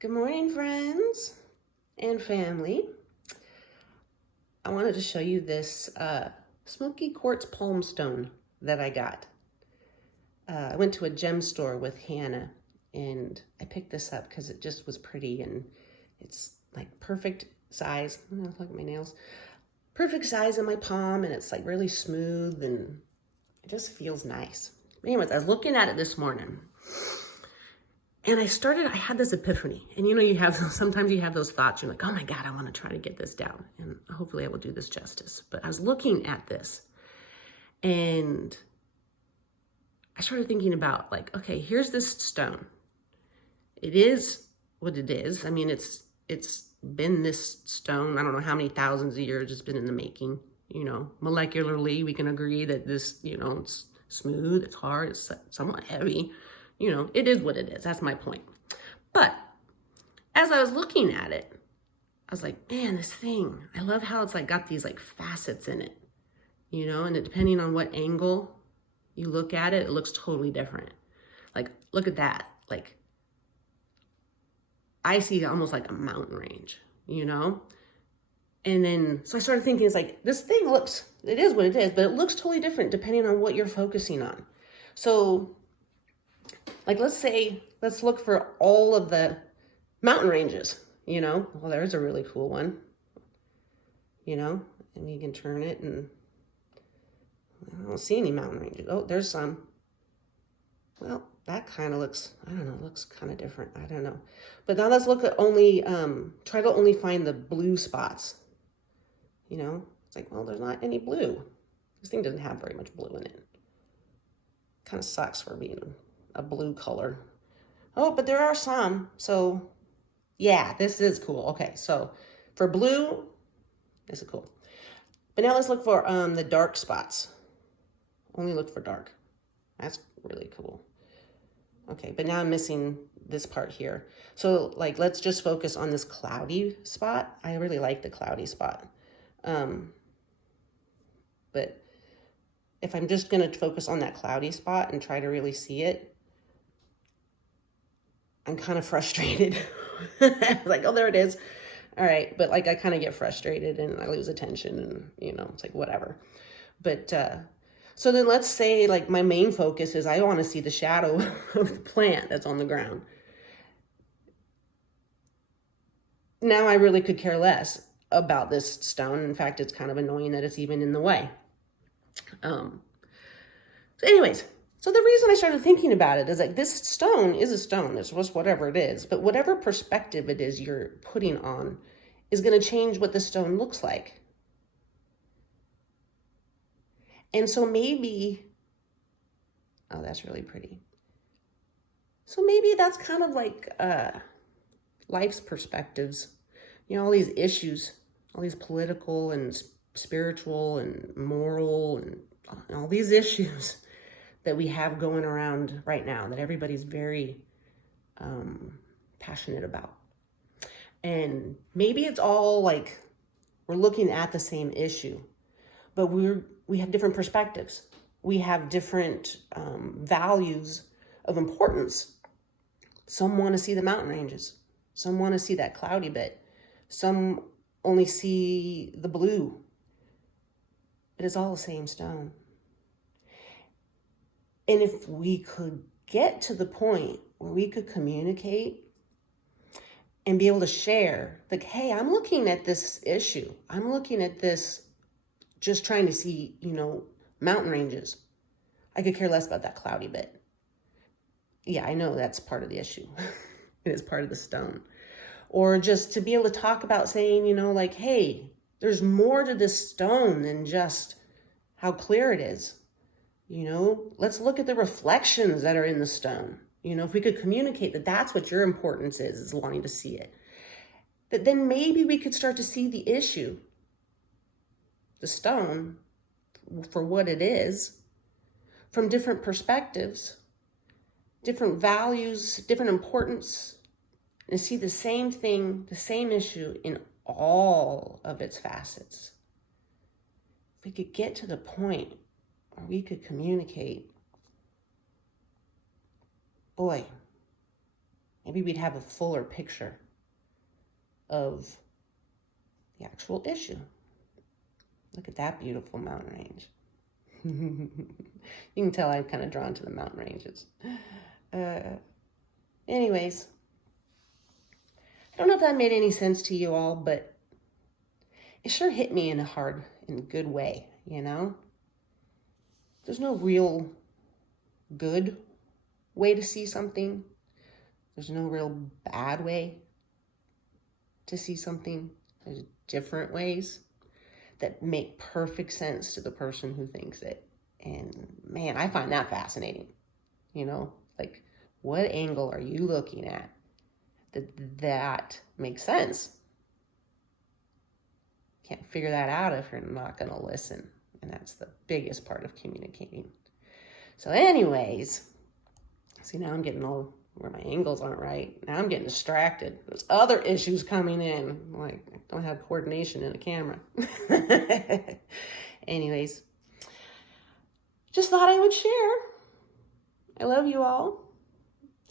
Good morning, friends and family. I wanted to show you this Smokey Quarts Palm stone that I got. I went to a gem store with Hannah and I picked this up because it just was pretty and it's like perfect size. Look at my nails. Perfect size in my palm, and it's like really smooth and it just feels nice. Anyways, I was looking at it this morning. And I had this epiphany. And sometimes you have those thoughts. You're like, oh my God, I want to try to get this down. And hopefully I will do this justice. But I was looking at this and I started thinking about like, okay, here's this stone. It is what it is. I mean, it's been this stone. I don't know how many thousands of years it's been in the making. Molecularly, we can agree that this, it's smooth, it's hard, it's somewhat heavy. It is what it is. That's my point. But as I was looking at it, I was like, man, this thing, I love how it's like got these like facets in it, and depending on what angle you look at it, it looks totally different. Like, look at that. Like, I see almost like a mountain range, And then, so I started thinking, it's like, this thing it is what it is, but it looks totally different depending on what you're focusing on. So, like, let's look for all of the mountain ranges, Well, there's a really cool one, and you can turn it and I don't see any mountain ranges. Oh, there's some. Well, that kind of looks, I don't know, looks kind of different. I don't know. But now let's look at try to only find the blue spots. It's like, well, there's not any blue. This thing doesn't have very much blue in it. Kind of sucks for being a blue color. Oh, but there are some. So yeah, this is cool. Okay, so for blue, this is cool. But now let's look for the dark spots. Only look for dark. That's really cool. Okay, but now I'm missing this part here. So like, let's just focus on this cloudy spot. I really like the cloudy spot. But if I'm just gonna focus on that cloudy spot and try to really see it, I'm kind of frustrated. Like, oh, there it is. All right. But like, I kind of get frustrated and I lose attention and, it's like, whatever. But, so then let's say like my main focus is I want to see the shadow of the plant that's on the ground. Now I really could care less about this stone. In fact, it's kind of annoying that it's even in the way. So anyways, so the reason I started thinking about it is like, this stone is a stone. It's just whatever it is. But whatever perspective it is you're putting on is going to change what the stone looks like. And so maybe, oh, that's really pretty. So maybe that's kind of like life's perspectives. All these issues, all these political and spiritual and moral and all these issues that we have going around right now that everybody's very passionate about. And maybe it's all like we're looking at the same issue, but we have different perspectives. We have different values of importance. Some want to see the mountain ranges. Some want to see that cloudy bit. Some only see the blue. But it's all the same stone. And if we could get to the point where we could communicate and be able to share, like, hey, I'm looking at this issue. I'm looking at this just trying to see, mountain ranges. I could care less about that cloudy bit. Yeah, I know that's part of the issue. It is part of the stone. Or just to be able to talk about saying, like, hey, there's more to this stone than just how clear it is. Let's look at the reflections that are in the stone. If we could communicate that that's what your importance is wanting to see it, that then maybe we could start to see the issue, the stone, for what it is, from different perspectives, different values, different importance, and see the same thing, the same issue in all of its facets. If we could get to the point where we could communicate, boy, maybe we'd have a fuller picture of the actual issue. Look at that beautiful mountain range. You can tell I'm kind of drawn to the mountain ranges. Anyways, I don't know if that made any sense to you all, but it sure hit me in a good way, you know? There's no real good way to see something. There's no real bad way to see something. There's different ways that make perfect sense to the person who thinks it. And man, I find that fascinating. You know, like, what angle are you looking at that makes sense? Can't figure that out if you're not going to listen. And that's the biggest part of communicating. So anyways, see, now I'm getting all where my angles aren't right. Now I'm getting distracted. There's other issues coming in. Like, I don't have coordination in a camera. Anyways, just thought I would share. I love you all.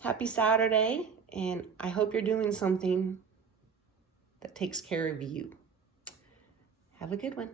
Happy Saturday. And I hope you're doing something that takes care of you. Have a good one.